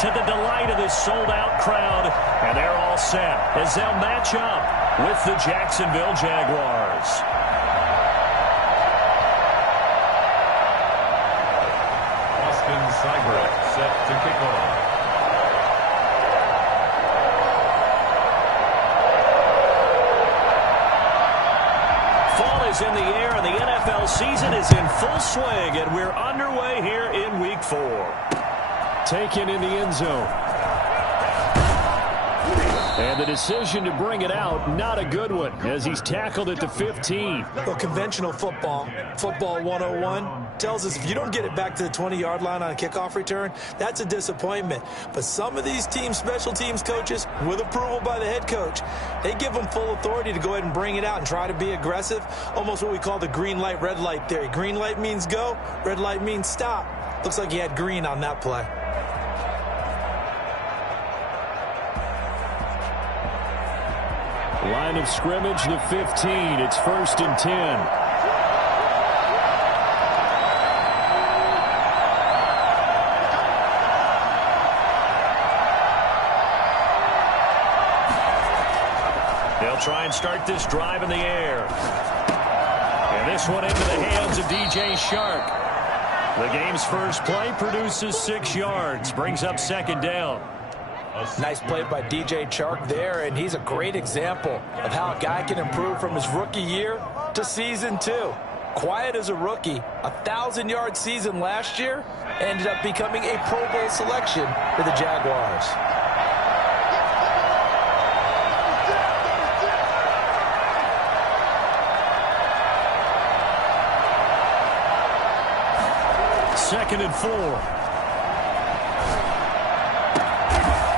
to the delight of this sold-out crowd. And they're all set as they'll match up with the Jacksonville Jaguars. Austin Seibert set to kick off. Fall is in the air, and the NFL season is in full swing, and we're underway here in Week 4. Taken in the end zone. And the decision to bring it out, not a good one, as he's tackled at the 15. Well, conventional football 101, tells us if you don't get it back to the 20-yard line on a kickoff return, that's a disappointment. But some of these special teams coaches, with approval by the head coach, they give them full authority to go ahead and bring it out and try to be aggressive, almost what we call the green light, red light theory. Green light means go, red light means stop. Looks like he had green on that play. Line of scrimmage, the 15. It's 1st and 10. They'll try and start this drive in the air. And this one into the hands of DJ Shark. The game's first play produces 6 yards, brings up 2nd down. Nice play by DJ Chark there, and he's a great example of how a guy can improve from his rookie year to season 2. Quiet as a rookie, 1,000-yard season last year, ended up becoming a Pro Bowl selection for the Jaguars. Second and 4.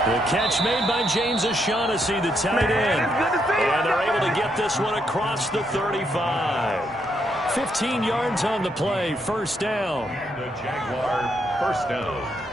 The catch made by James O'Shaughnessy, the tight end. And they're able to get this one across the 35. 15 yards on the play, 1st down. The Jaguar 1st down.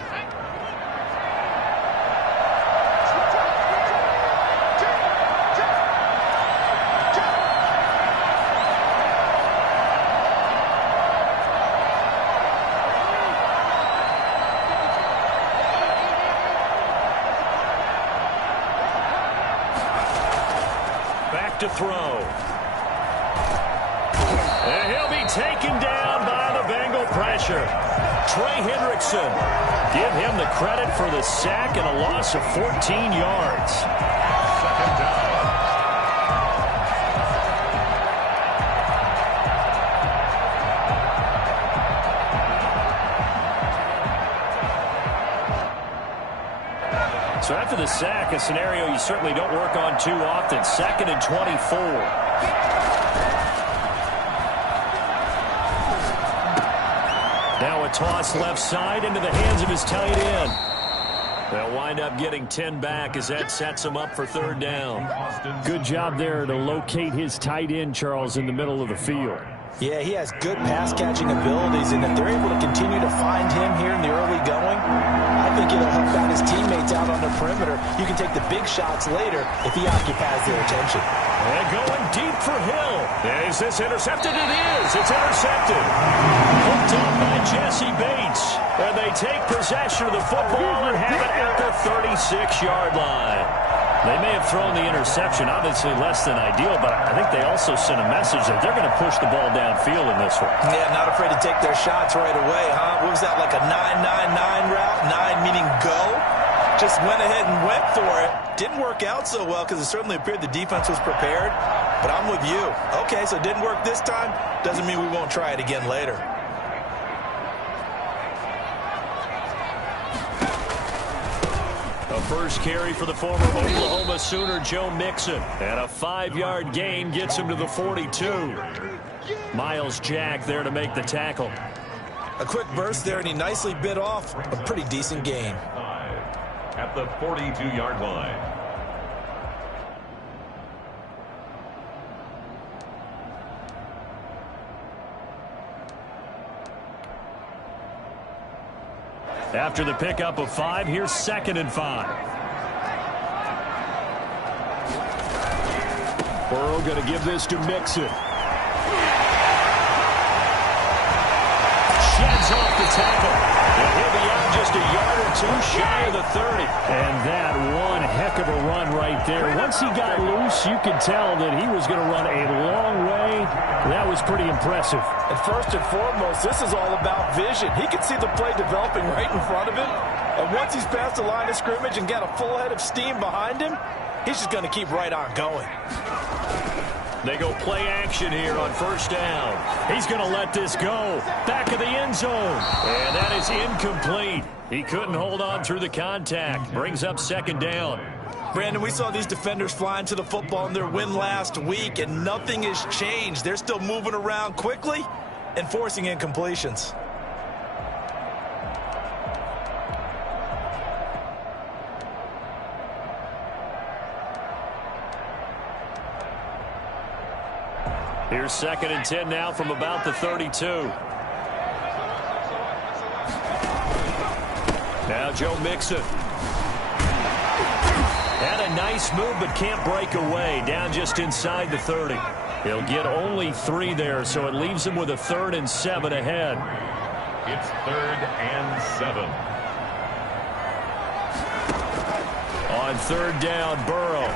To throw. And he'll be taken down by the Bengal pressure. Trey Hendrickson. Give him the credit for the sack and a loss of 14 yards. 2nd down. So after the sack, a scenario you certainly don't work on too often. 2nd and 24. Now a toss left side into the hands of his tight end. They'll wind up getting 10 back as that sets him up for 3rd down. Good job there to locate his tight end, Charles, in the middle of the field. Yeah, he has good pass-catching abilities, and if they're able to continue to find him here in the early going, I think it'll help out his teammates out on the perimeter. You can take the big shots later if he occupies their attention. And going deep for Hill. Is this intercepted? It is. It's intercepted. Hooked up by Jesse Bates. And they take possession of the football and have it at the 36-yard line. They may have thrown the interception, obviously less than ideal, but I think they also sent a message that they're going to push the ball downfield in this one. Yeah, not afraid to take their shots right away, huh? What was that, like a 9-9-9 route? 9 meaning go? Just went ahead and went for it. Didn't work out so well because it certainly appeared the defense was prepared, but I'm with you. Okay, so it didn't work this time. Doesn't mean we won't try it again later. A first carry for the former Oklahoma Sooner, Joe Mixon. And a 5-yard gain gets him to the 42. Miles Jack there to make the tackle. A quick burst there, and he nicely bit off a pretty decent gain. At the 42-yard line. After the pickup of 5, here's 2nd and 5. Burrow going to give this to Mixon. Sheds off the tackle. And he'll be out just a yard or two shy of the 30. And that one heck of a run right there. Once he got loose, you could tell that he was going to run a long way. That was pretty impressive. And first and foremost, this is all about vision. He can see the play developing right in front of him. And once he's past the line of scrimmage and got a full head of steam behind him, he's just going to keep right on going. They go play action here on first down. He's going to let this go. Back of the end zone. And that is incomplete. He couldn't hold on through the contact. Brings up second down. Brandon, we saw these defenders flying to the football in their win last week, and nothing has changed. They're still moving around quickly and forcing incompletions. Here's 2nd and 10 now from about the 32. Now Joe Mixon. Had a nice move but can't break away. Down just inside the 30. He'll get only 3 there, so it leaves him with a 3rd and 7 ahead. It's 3rd and 7. On 3rd down, Burrow.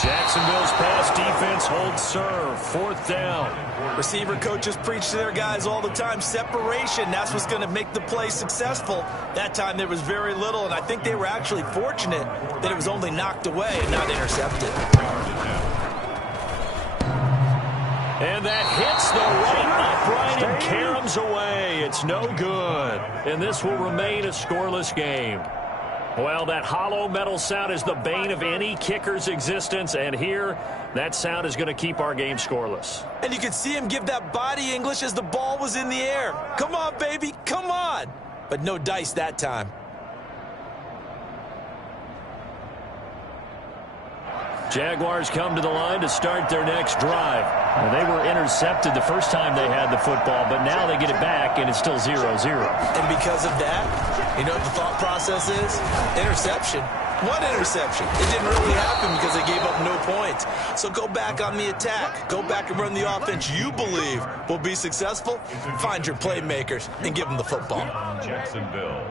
Jacksonville's pass defense holds serve. 4th down. Receiver coaches preach to their guys all the time. Separation, that's what's going to make the play successful. That time there was very little, and I think they were actually fortunate that it was only knocked away and not intercepted. And that hits the right upright and caroms away. It's no good. And this will remain a scoreless game. Well, that hollow metal sound is the bane of any kicker's existence, and here, that sound is going to keep our game scoreless. And you could see him give that body English as the ball was in the air. Come on, baby, come on. But no dice that time. Jaguars come to the line to start their next drive. Well, they were intercepted the first time they had the football, but now they get it back, and it's still 0-0. And because of that, you know what the thought process is? Interception. One interception. It didn't really happen because they gave up no points. So go back on the attack. Go back and run the offense you believe will be successful. Find your playmakers and give them the football. Jacksonville.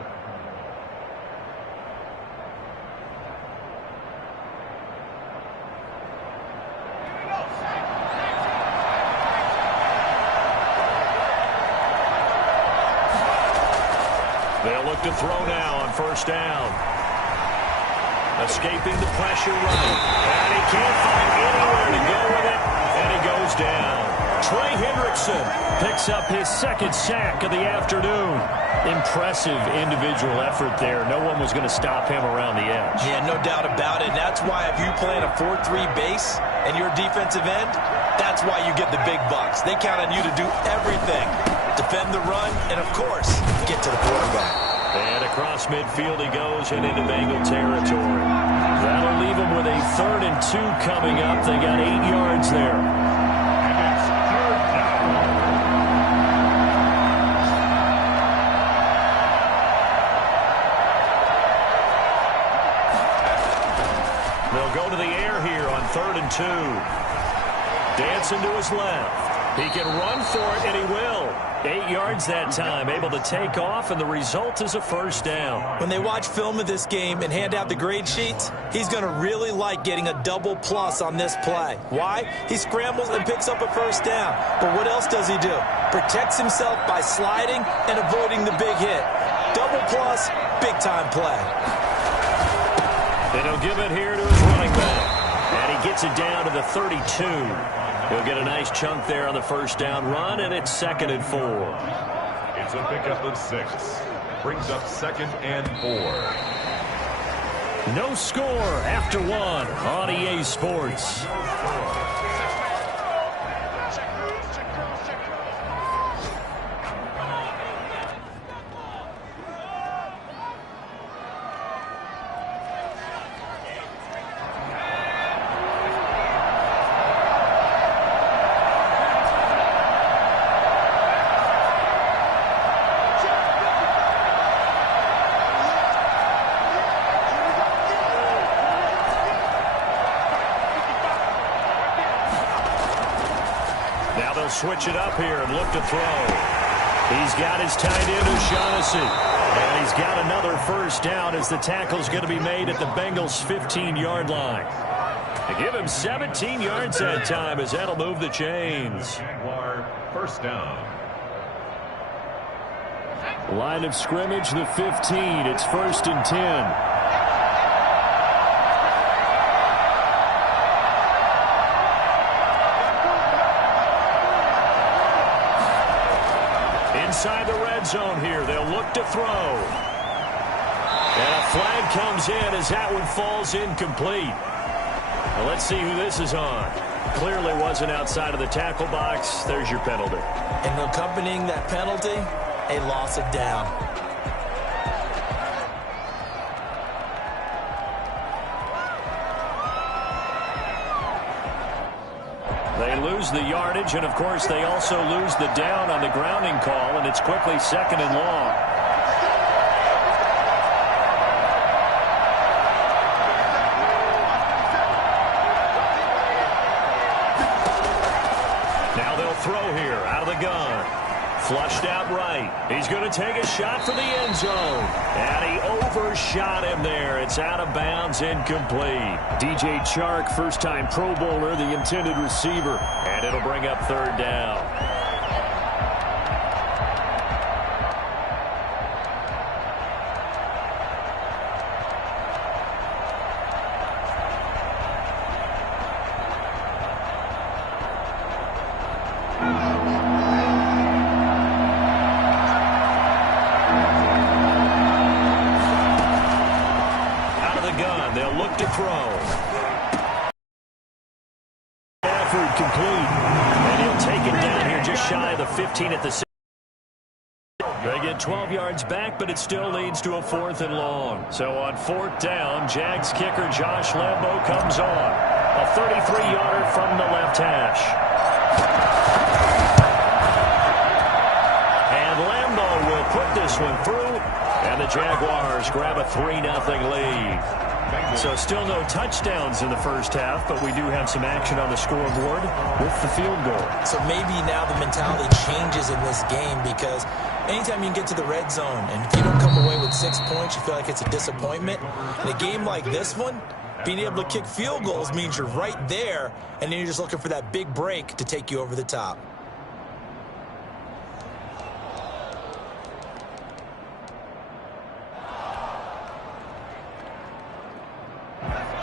They'll look to throw now on first down. Escaping the pressure right. And he can't find anywhere to go with it. And he goes down. Trey Hendrickson picks up his 2nd sack of the afternoon. Impressive individual effort there. No one was going to stop him around the edge. Yeah, no doubt about it. That's why if you play in a 4-3 base and you're a defensive end, that's why you get the big bucks. They count on you to do everything. Defend the run, and, of course, get to the quarterback. And across midfield he goes and into Bengal territory. That'll leave him with a 3rd and 2 coming up. They got 8 yards there. And it's 3rd down. They'll go to the air here on 3rd and 2. Dancing to his left. He can run for it, and he will. 8 yards that time, able to take off, and the result is a first down. When they watch film of this game and hand out the grade sheets, he's going to really like getting a double plus on this play. Why? He scrambles and picks up a first down. But what else does he do? Protects himself by sliding and avoiding the big hit. Double plus, big-time play. And he'll give it here to his running back. And he gets it down to the 32. He'll get a nice chunk there on the first down run, and it's 2nd and 4. It's a pickup of 6. Brings up 2nd and 4. No score after 1 on EA Sports. Switch it up here and look to throw. He's got his tight end, O'Shaughnessy. And he's got another first down as the tackle's going to be made at the Bengals' 15-yard line. They give him 17 yards that time as that'll move the chains. Jaguar first down. Line of scrimmage, the 15. It's 1st and 10. Inside the red zone here. They'll look to throw. And a flag comes in as that one falls incomplete. Well, let's see who this is on. Clearly wasn't outside of the tackle box. There's your penalty. And accompanying that penalty, a loss of down. They lose the yardage, and of course they also lose the down on the grounding call, and it's quickly 2nd and long. Now they'll throw here out of the gun. Flushed out right. He's going to take a shot for the end zone. And he overshot him there. It's out of bounds, incomplete. DJ Chark, first-time Pro Bowler, the intended receiver. And it'll bring up 3rd down. They'll look to throw. Effort complete. And he'll take it down here just shy of the 15 at the 6. They get 12 yards back, but it still leads to a 4th and long. So on 4th down, Jags kicker Josh Lambo comes on. A 33-yarder from the left hash. And Lambo will put this one through. And the Jaguars grab a 3-0 lead. So still no touchdowns in the first half, but we do have some action on the scoreboard with the field goal. So maybe now the mentality changes in this game, because anytime you can get to the red zone and if you don't come away with 6 points, you feel like it's a disappointment. In a game like this one, being able to kick field goals means you're right there, and then you're just looking for that big break to take you over the top.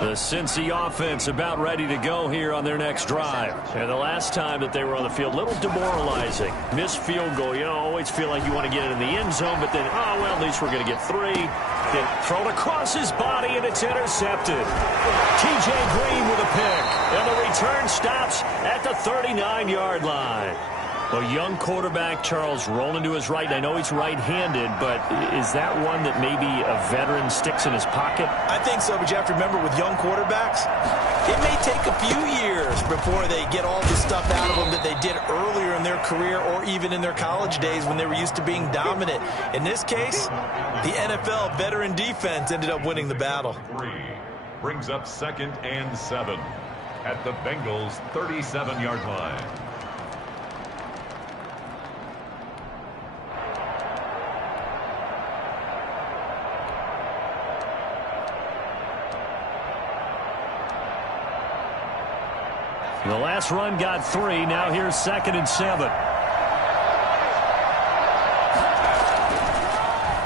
The Cincy offense about ready to go here on their next drive. And the last time that they were on the field, a little demoralizing. Missed field goal. You know, always feel like you want to get it in the end zone, but then, oh, well, at least we're going to get 3. Then thrown across his body, and it's intercepted. T.J. Green with a pick. And the return stops at the 39-yard line. A young quarterback, Charles, rolling to his right. I know he's right-handed, but is that one that maybe a veteran sticks in his pocket? I think so, but you have to remember with young quarterbacks, it may take a few years before they get all the stuff out of them that they did earlier in their career or even in their college days when they were used to being dominant. In this case, the NFL veteran defense ended up winning the battle. 3 brings up 2nd and 7 at the Bengals' 37-yard line. The last run got 3. Now here's 2nd and 7.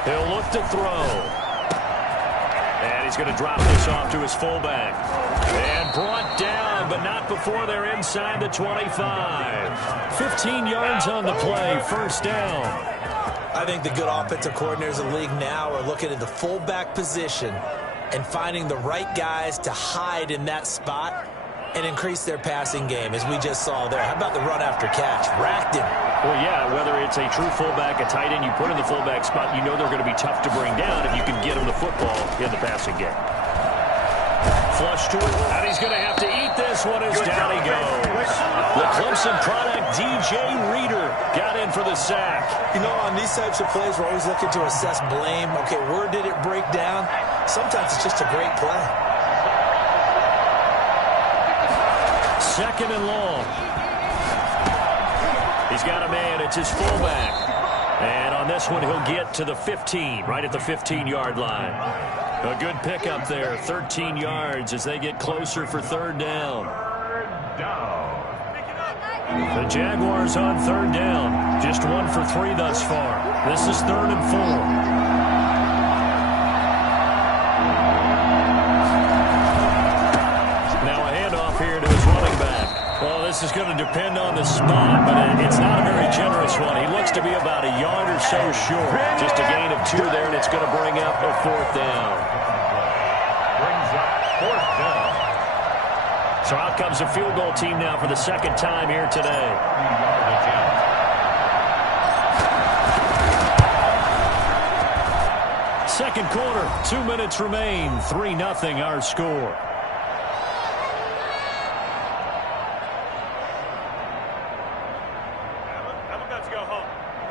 He'll look to throw. And he's going to drop this off to his fullback. And brought down, but not before they're inside the 25. 15 yards on the play. 1st down. I think the good offensive coordinators in the league now are looking at the fullback position and finding the right guys to hide in that spot and increase their passing game, as we just saw there. How about the run after catch? Racked him. Well, yeah, whether it's a true fullback, a tight end, you put in the fullback spot, you know they're going to be tough to bring down if you can get them the football in the passing game. Flush to it, and he's going to have to eat this one as down he goes. The Clemson product, DJ Reader, got in for the sack. You know, on these types of plays, we're always looking to assess blame. Okay, where did it break down? Sometimes it's just a great play. 2nd and long. He's got a man. It's his fullback. And on this one, he'll get to the 15, right at the 15-yard line. A good pickup there, 13 yards as they get closer for third down. The Jaguars on third down. Just 1 for 3 thus far. This is 3rd and 4. Now a handoff here to his running back. Well, this is going to depend on the spot, but it's not a very generous one. He looks to be about a yard or so short. Just a gain of 2 there, and it's going to bring up a 4th down. Brings up 4th down. So out comes a field goal team now for the 2nd time here today. Second quarter, 2 minutes remain. 3-0 our score.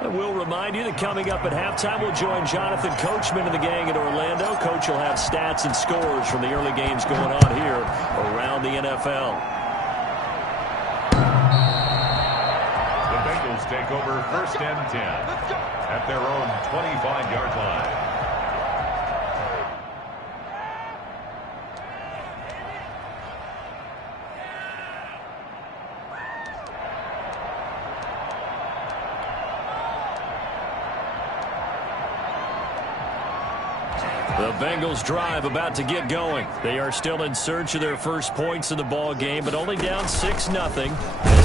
We'll remind you that coming up at halftime, we'll join Jonathan Coachman and the gang in Orlando. Coach will have stats and scores from the early games going on here around the NFL. The Bengals take over 1st and 10 at their own 25-yard line. The Bengals drive about to get going. They are still in search of their first points in the ball game, but only down 6-0 as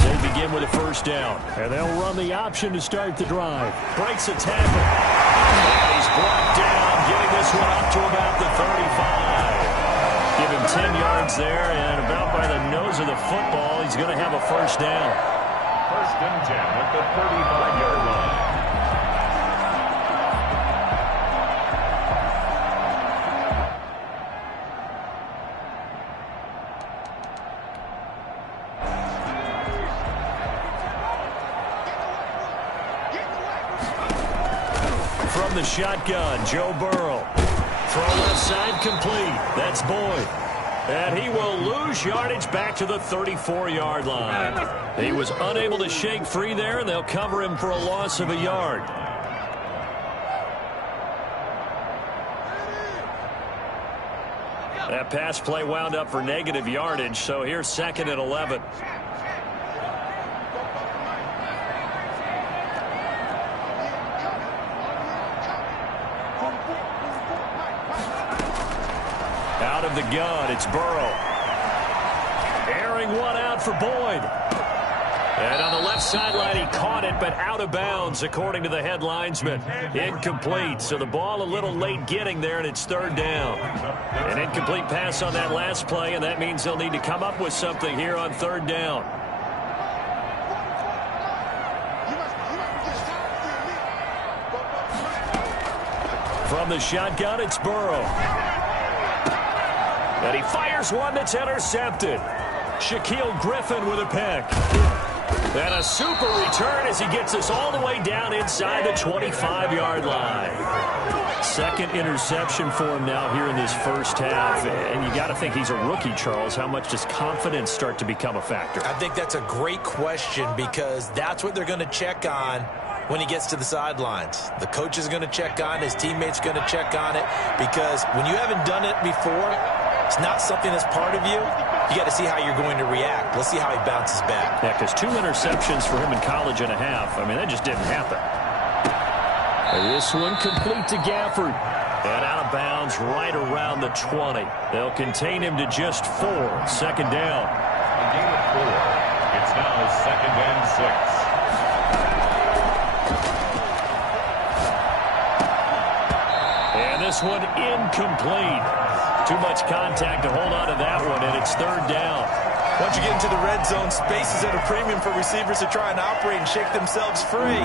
they begin with a 1st down. And they'll run the option to start the drive. Breaks a tackle. And he's brought down, getting this one up to about the 35. Give him 10 yards there, and about by the nose of the football, he's going to have a 1st down. 1st and 10 at the 35-yard line. From the shotgun, Joe Burrow. Throw left side complete. That's Boyd. And he will lose yardage back to the 34-yard line. He was unable to shake free there, and they'll cover him for a loss of a yard. That pass play wound up for negative yardage, so here's 2nd and 11. Out of the gun, it's Burrow. Airing one out for Boyd. And on the left sideline, he caught it, but out of bounds, according to the head linesman. Incomplete, so the ball a little late getting there, and it's 3rd down. An incomplete pass on that last play, and that means they'll need to come up with something here on 3rd down. From the shotgun, it's Burrow. And he fires one that's intercepted. Shaquille Griffin with a pick. And a super return as he gets us all the way down inside the 25-yard line. 2nd interception for him now here in this 1st half. And you got to think he's a rookie, Charles. How much does confidence start to become a factor? I think that's a great question because that's what they're going to check on when he gets to the sidelines. The coach is going to check on it. His teammates are going to check on it because when you haven't done it before, it's not something that's part of you. You got to see how you're going to react. Let's see how he bounces back. Yeah, because 2 interceptions for him in college and a half. I mean, that just didn't happen. And this one complete to Gafford. And out of bounds right around the 20. They'll contain him to just 4. 2nd down. A gain of 4. It's now 2nd and 6. And this one incomplete. Too much contact to hold on to that one, and it's 3rd down. Once you get into the red zone, space is at a premium for receivers to try and operate and shake themselves free.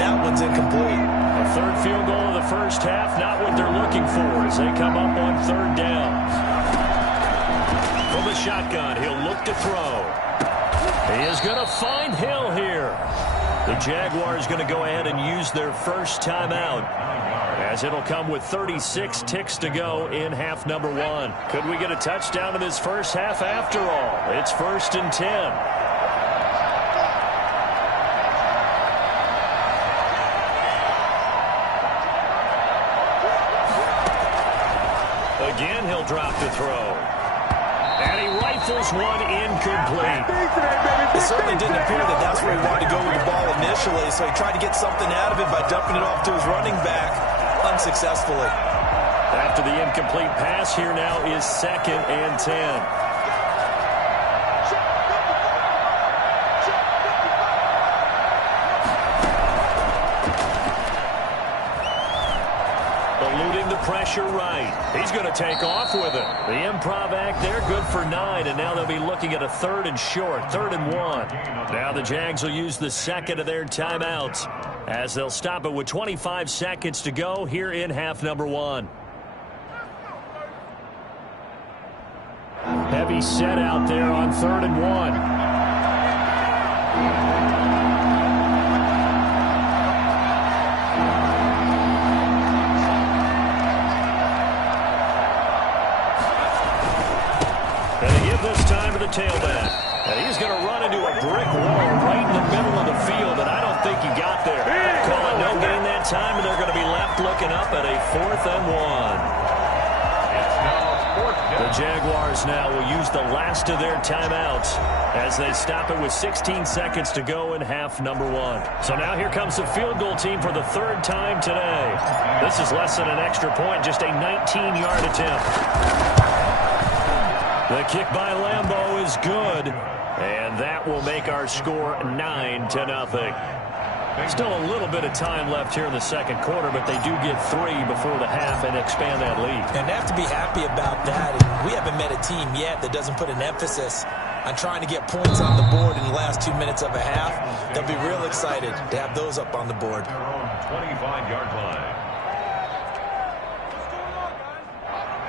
That one's incomplete. A 3rd field goal of the 1st half, not what they're looking for as they come up on 3rd down. From the shotgun, he'll look to throw. He is going to find Hill here. The Jaguars going to go ahead and use their first timeout, as it'll come with 36 ticks to go in half number 1. Could we get a touchdown in this first half after all? It's 1st and 10. Again, he'll drop the throw. And he rifles one incomplete. It certainly didn't appear that that's where he wanted to go with the ball initially, so he tried to get something out of it by dumping it off to his running back unsuccessfully. After the incomplete pass, here now is 2nd and 10. Pressure right. He's going to take off with it. The improv act there, good for 9, and now they'll be looking at a 3rd and short, 3rd and 1. Now the Jags will use the second of their timeouts as they'll stop it with 25 seconds to go here in half number 1. Heavy set out there on 3rd and 1. The tailback. And he's going to run into a brick wall right in the middle of the field, and I don't think he got there. Call it no gain that time, and they're going to be left looking up at a 4th and 1. The Jaguars now will use the last of their timeouts as they stop it with 16 seconds to go in half number 1. So now here comes the field goal team for the 3rd time today. This is less than an extra point, just a 19-yard attempt. The kick by Lambeau is good, and that will make our score 9-0. Still a little bit of time left here in the second quarter, but they do get 3 before the half and expand that lead. And they have to be happy about that. And we haven't met a team yet that doesn't put an emphasis on trying to get points on the board in the last 2 minutes of a half. They'll be real excited to have those up on the board. 25-yard line.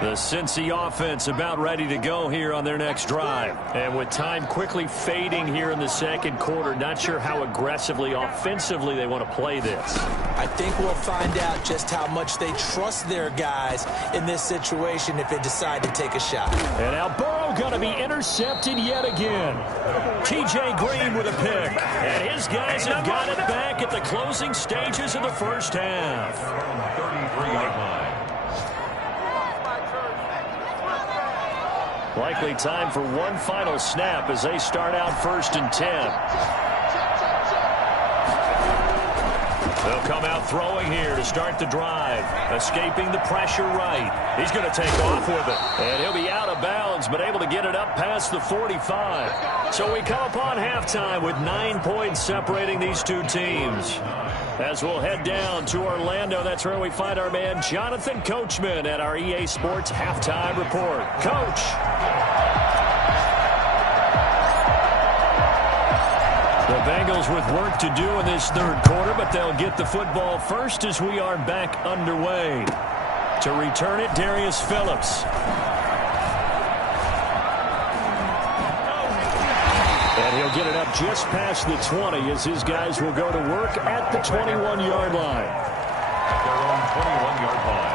The Cincy offense about ready to go here on their next drive. And with time quickly fading here in the second quarter, not sure how aggressively, offensively they want to play this. I think we'll find out just how much they trust their guys in this situation if they decide to take a shot. And now Burrow going to be intercepted yet again. T.J. Green with a pick. And his guys have got it back at the closing stages of the first half. 33-yard line. Likely time for one final snap as they start out 1st and 10. They'll come out throwing here to start the drive. Escaping the pressure right. He's going to take off with it. And he'll be out of bounds, but able to get it up past the 45. So we come upon halftime with 9 points separating these two teams. As we'll head down to Orlando, that's where we find our man Jonathan Coachman at our EA Sports Halftime Report. Coach. The Bengals with work to do in this third quarter, but they'll get the football first as we are back underway. To return it, Darius Phillips. And he'll get it up just past the 20 as his guys will go to work at the 21-yard line. Their own 21-yard line.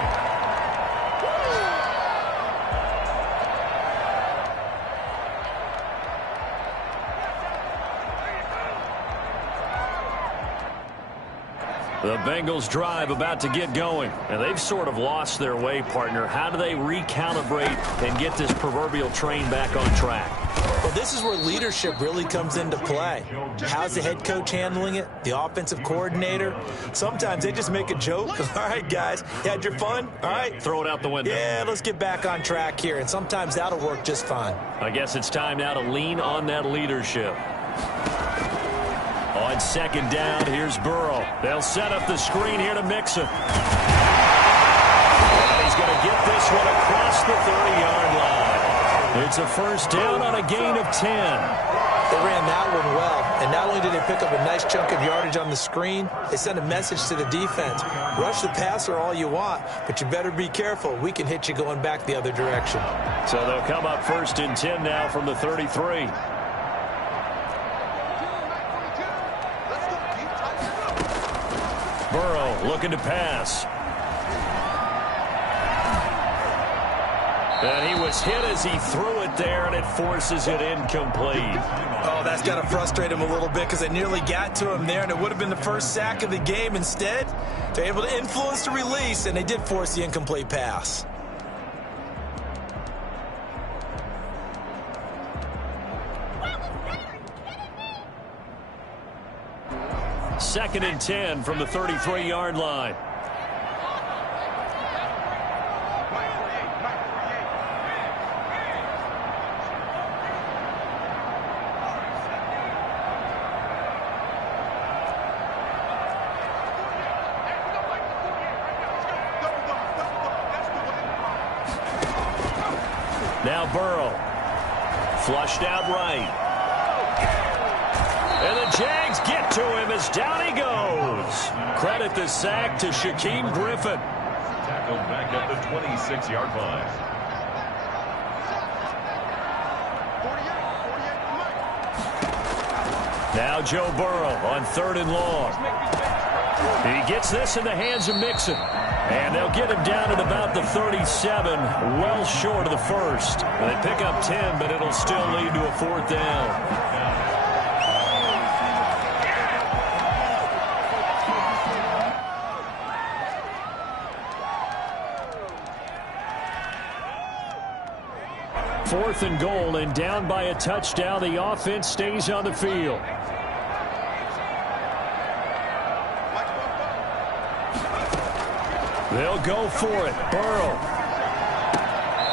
The Bengals drive about to get going. And they've sort of lost their way, partner. How do they recalibrate and get this proverbial train back on track? Well, this is where leadership really comes into play. How's the head coach handling it? The offensive coordinator? Sometimes they just make a joke. All right, guys, you had your fun? All right. Throw it out the window. Yeah, let's get back on track here. And sometimes that'll work just fine. I guess it's time now to lean on that leadership. On second down, here's Burrow. They'll set up the screen here to Mixon. And he's going to get this one across the 30-yard line. It's a first down on a gain of 10. They ran that one well, and not only did they pick up a nice chunk of yardage on the screen, they sent a message to the defense. Rush the passer all you want, but you better be careful. We can hit you going back the other direction. So they'll come up 1st and 10 now from the 33. Burrow looking to pass. And he was hit as he threw it there, and it forces it incomplete. Oh, that's got to frustrate him a little bit because they nearly got to him there, and it would have been the first sack of the game. Instead, they're able to influence the release, and they did force the incomplete pass. 2nd and 10 from the 33-yard line. Now Burrow. Flushed out right. And the Jags get to him as down he goes. Credit the sack to Shaquem Griffin. Tackled back at the 26-yard line. Now Joe Burrow on 3rd and long. He gets this in the hands of Mixon. And they'll get him down at about the 37, well short of the first. They pick up 10, but it'll still lead to a 4th down. Fourth and goal, and down by a touchdown. The offense stays on the field. They'll go for it. Burrow.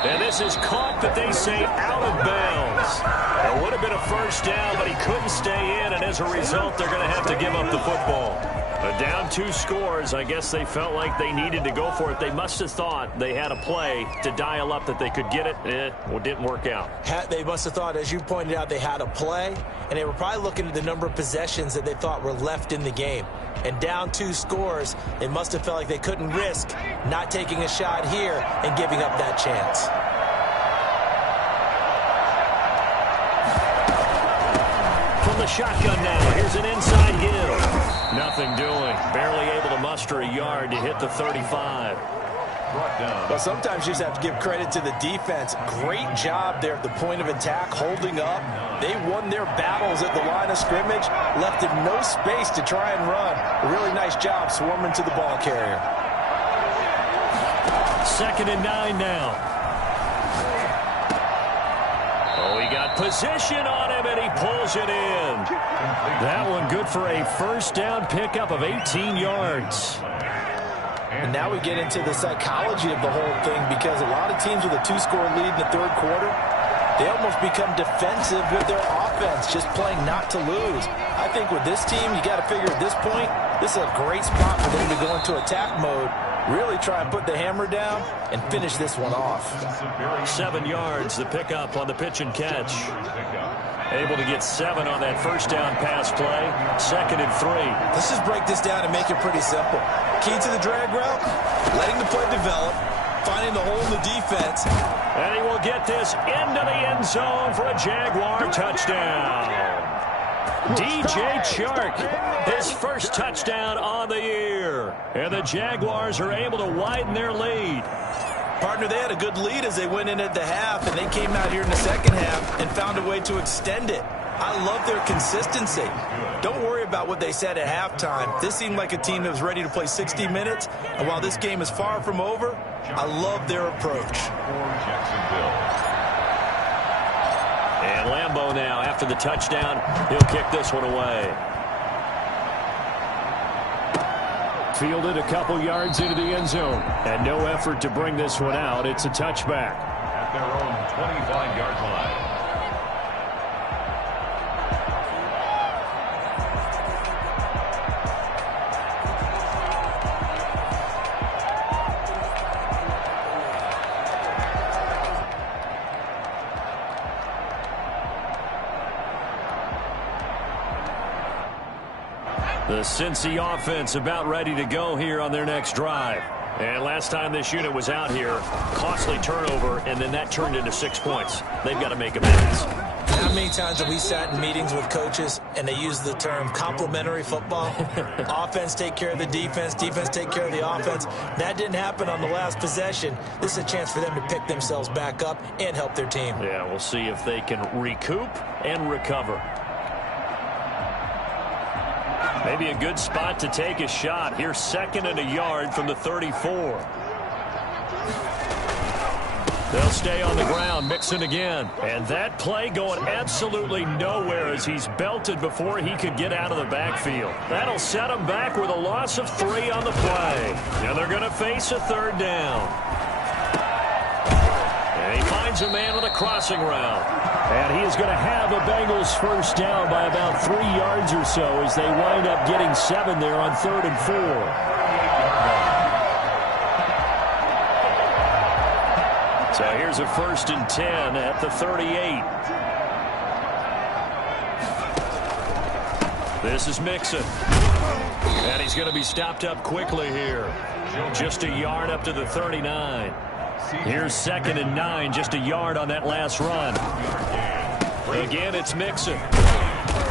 And this is caught, but they say out of bounds. It would have been a first down, but he couldn't stay in, and as a result, they're going to have to give up the football. Down 2 scores, I guess they felt like they needed to go for it. They must have thought they had a play to dial up that they could get it. Well, it didn't work out. They must have thought, as you pointed out, they had a play, and they were probably looking at the number of possessions that they thought were left in the game. And down 2 scores, they must have felt like they couldn't risk not taking a shot here and giving up that chance. From the shotgun now, here's an inside give. Nothing doing. Barely able to muster a yard to hit the 35. Well, sometimes you just have to give credit to the defense. Great job there at the point of attack, holding up. They won their battles at the line of scrimmage, left him no space to try and run. A really nice job swarming to the ball carrier. 2nd and 9 now. Oh, he got position on him, and he pulls it in. That one good for a first down pickup of 18 yards. And now we get into the psychology of the whole thing, because a lot of teams with a 2-score lead in the 3rd quarter, they almost become defensive with their offense, just playing not to lose. I think with this team, you got to figure at this point, this is a great spot for them to go into attack mode, really try and put the hammer down and finish this one off. 7 yards, the pickup on the pitch and catch. Able to get 7 on that first down pass play. 2nd and 3. Let's just break this down and make it pretty simple. Key to the drag route, letting the play develop, finding the hole in the defense. And he will get this into the end zone for a Jaguar touchdown. DJ Chark, his first touchdown on the year. And the Jaguars are able to widen their lead. Partner, they had a good lead as they went in at the half, and they came out here in the second half and found a way to extend it. I love their consistency. Don't worry about what they said at halftime. This seemed like a team that was ready to play 60 minutes, and while this game is far from over, I love their approach. And Lambeau now, after the touchdown, he'll kick this one away. Fielded a couple yards into the end zone, and no effort to bring this one out. It's a touchback. At their own 25-yard line. The Cincy offense about ready to go here on their next drive. And last time this unit was out here, costly turnover, and then that turned into 6 points. They've got to make amends. How many times have we sat in meetings with coaches and they use the term complementary football? Offense take care of the defense, defense take care of the offense. That didn't happen on the last possession. This is a chance for them to pick themselves back up and help their team. Yeah, we'll see if they can recoup and recover. Maybe a good spot to take a shot. Here's 2nd and a yard from the 34. They'll stay on the ground, Mixon again. And that play going absolutely nowhere as he's belted before he could get out of the backfield. That'll set him back with a loss of 3 on the play. And they're going to face a 3rd down. And he finds a man on a crossing route. And he is going to have a Bengals 1st down by about 3 yards or so as they wind up getting 7 there on 3rd and 4. So here's a 1st and 10 at the 38. This is Mixon. And he's going to be stopped up quickly here. Just a yard up to the 39. Here's 2nd and 9, just a yard on that last run. Again, it's Mixon.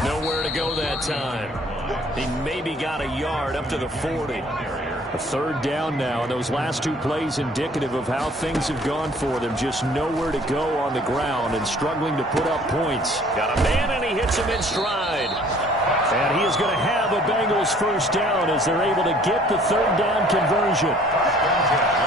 Nowhere to go that time. He maybe got a yard up to the 40. A 3rd down now, and those last 2 plays indicative of how things have gone for them. Just nowhere to go on the ground and struggling to put up points. Got a man, and he hits him in stride. And he is going to have a Bengals 1st down as they're able to get the 3rd down conversion.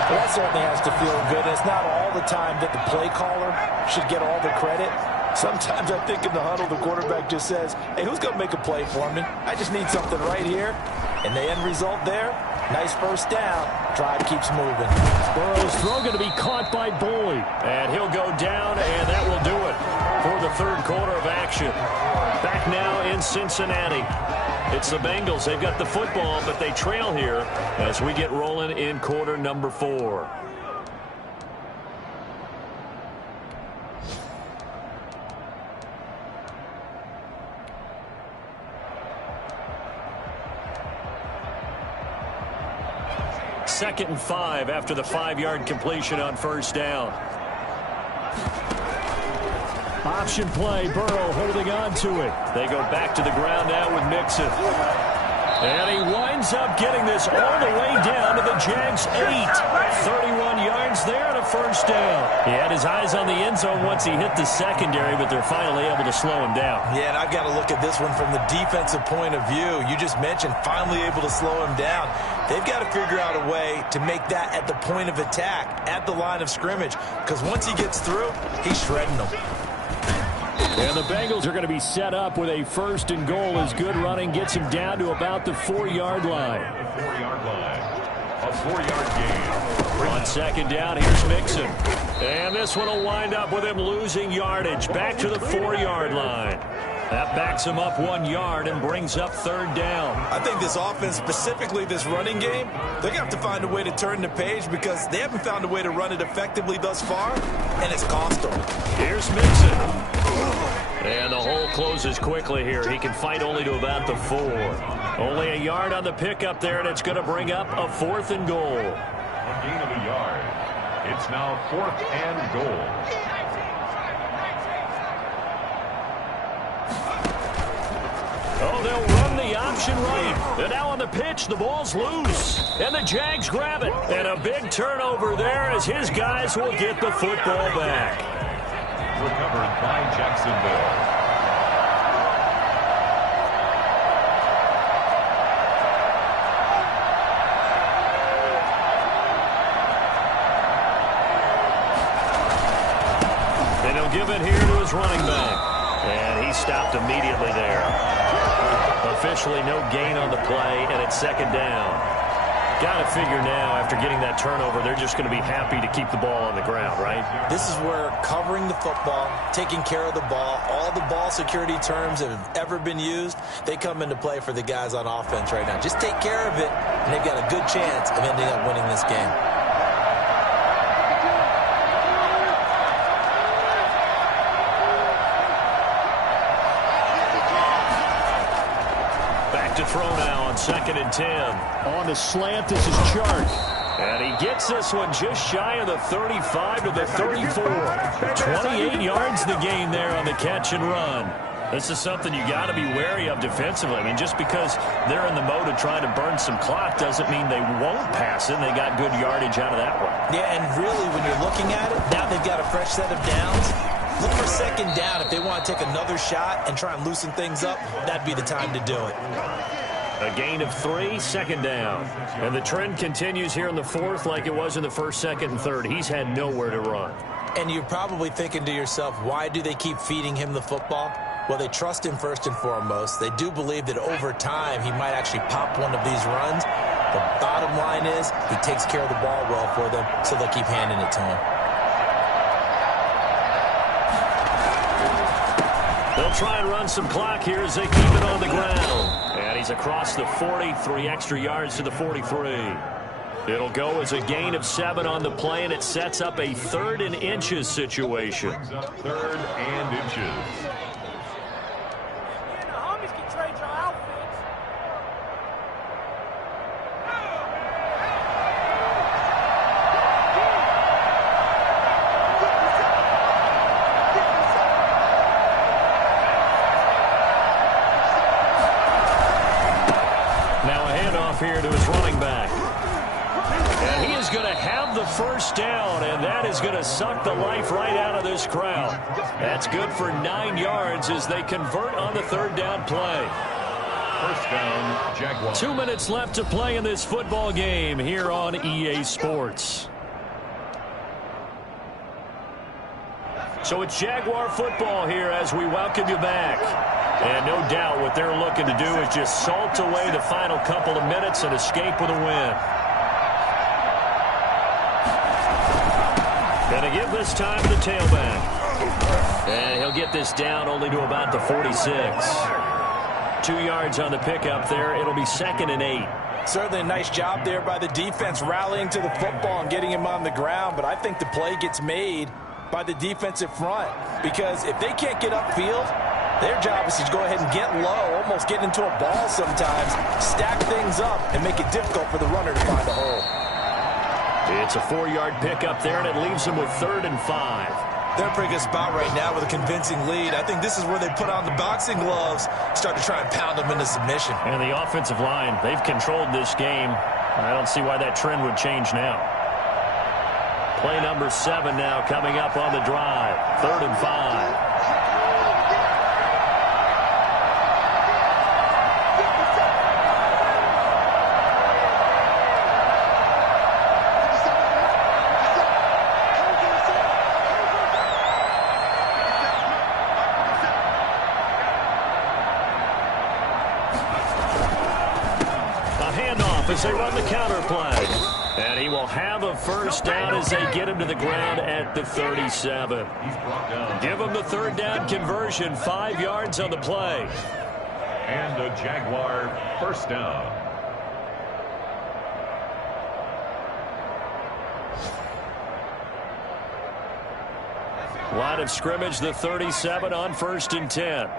Well, that certainly has to feel good. It's not all the time that the play caller should get all the credit. Sometimes I think in the huddle, the quarterback just says, hey, who's going to make a play for me? I just need something right here. And the end result there, nice 1st down. Drive keeps moving. Burrow's throw going to be caught by Boyd. And he'll go down, and that will do it for the 3rd quarter of action. Back now in Cincinnati. It's the Bengals. They've got the football, but they trail here as we get rolling in quarter number 4. Second and 5 after the 5-yard completion on 1st down. Option play, Burrow holding on to it. They go back to the ground now with Mixon. And he winds up getting this all the way down to the Jags' 8. 31 yards there and a 1st down. He had his eyes on the end zone once he hit the secondary, but they're finally able to slow him down. Yeah, and I've got to look at this one from the defensive point of view. You just mentioned finally able to slow him down. They've got to figure out a way to make that at the point of attack, at the line of scrimmage, because once he gets through, he's shredding them. And the Bengals are going to be set up with a 1st and goal as good running gets him down to about the 4-yard line. A 4-yard gain. On 2nd down, here's Mixon. And this one will wind up with him losing yardage back to the 4-yard line. That backs him up 1 yard and brings up 3rd down. I think this offense, specifically this running game, they're going to have to find a way to turn the page because they haven't found a way to run it effectively thus far, and it's cost them. Here's Mixon. And the hole closes quickly here. He can fight only to about the 4. Only a yard on the pickup there, and it's going to bring up a 4th and goal. A gain of a yard. It's now 4th and goal. Oh, they'll run the option right. And now on the pitch, the ball's loose. And the Jags grab it. And a big turnover there as his guys will get the football back. Recovered by Jacksonville. And he'll give it here to his running back. And he stopped immediately there. Officially no gain on the play, and it's 2nd down. Got to figure now, after getting that turnover, they're just going to be happy to keep the ball on the ground, right? This is where covering the football, taking care of the ball, all the ball security terms that have ever been used, they come into play for the guys on offense right now. Just take care of it, and they've got a good chance of ending up winning this game. To throw now on 2nd and 10. On the slant, this is Chark. And he gets this one just shy of the 35 to the 34. 28 yards the gain there on the catch and run. This is something you got to be wary of defensively. I mean, just because they're in the mode of trying to burn some clock doesn't mean they won't pass it. They got good yardage out of that one. Yeah, and really, when you're looking at it, now they've got a fresh set of downs. Look for 2nd down. If they want to take another shot and try and loosen things up, that'd be the time to do it. A gain of 3, 2nd down. And the trend continues here in the 4th like it was in the 1st, 2nd, and 3rd. He's had nowhere to run. And you're probably thinking to yourself, why do they keep feeding him the football? Well, they trust him first and foremost. They do believe that over time he might actually pop one of these runs. The bottom line is he takes care of the ball well for them, so they'll keep handing it to him. They'll try and run some clock here as they keep it on the ground. And he's across the 40, 3 extra yards to the 43. It'll go as a gain of 7 on the play, and it sets up a 3rd and inches situation. Brings up 3rd and inches. Here to his running back. And he is going to have the first down, and that is going to suck the life right out of this crowd. That's good for 9 yards as they convert on the 3rd down play. First down, Jaguars. 2 minutes left to play in this football game here on EA Sports. So it's Jaguar football here as we welcome you back. And no doubt what they're looking to do is just salt away the final couple of minutes and escape with a win. And to give this time to the tailback. And he'll get this down only to about the 46. 2 yards on the pickup there. It'll be 2nd and 8. Certainly a nice job there by the defense rallying to the football and getting him on the ground. But I think the play gets made by the defensive front. Because if they can't get upfield, their job is to go ahead and get low, almost get into a ball sometimes, stack things up, and make it difficult for the runner to find a hole. It's a 4-yard pickup there, and it leaves them with 3rd and 5. They're in a pretty good spot right now with a convincing lead. I think this is where they put on the boxing gloves, start to try and pound them into submission. And the offensive line, they've controlled this game. I don't see why that trend would change now. Play number 7 now coming up on the drive. 3rd and 5. As they run the counter play. And he will have a first down as they get him to the ground at the 37. Give him the 3rd down conversion, 5 yards on the play. And a Jaguar first down. Line of scrimmage, the 37 on 1st and 10.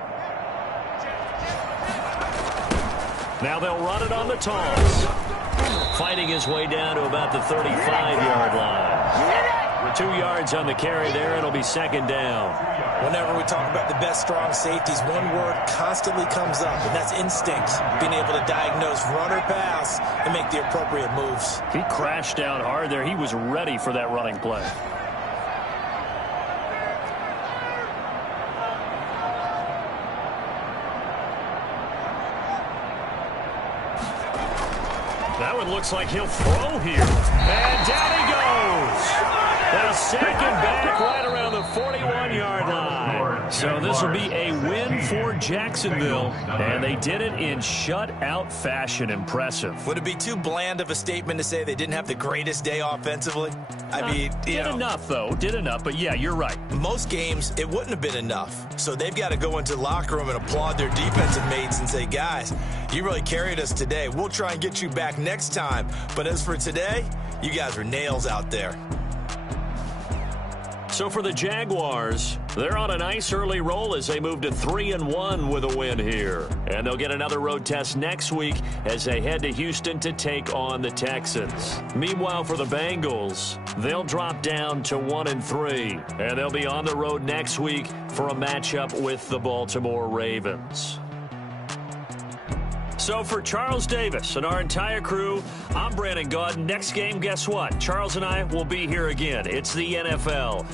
Now they'll run it on the toss. Fighting his way down to about the 35-yard line. 2 yards on the carry there. It'll be 2nd down. Whenever we talk about the best strong safeties, one word constantly comes up, and that's instinct. Being able to diagnose run or pass and make the appropriate moves. He crashed down hard there. He was ready for that running play. That one looks like he'll throw here. And down he goes. They sack him back right around the 41-yard line. So this will be a win for Jacksonville. And they did it in shutout fashion. Impressive. Would it be too bland of a statement to say they didn't have the greatest day offensively? I mean, did enough, though. Did enough. But, yeah, you're right. Most games, it wouldn't have been enough. So they've got to go into the locker room and applaud their defensive mates and say, guys, you really carried us today. We'll try and get you back next time. But as for today, you guys are nails out there. So for the Jaguars, they're on a nice early roll as they move to 3-1 with a win here. And they'll get another road test next week as they head to Houston to take on the Texans. Meanwhile, for the Bengals, they'll drop down to 1-3. And they'll be on the road next week for a matchup with the Baltimore Ravens. So for Charles Davis and our entire crew, I'm Brandon Gaudin. Next game, guess what? Charles and I will be here again. It's the NFL.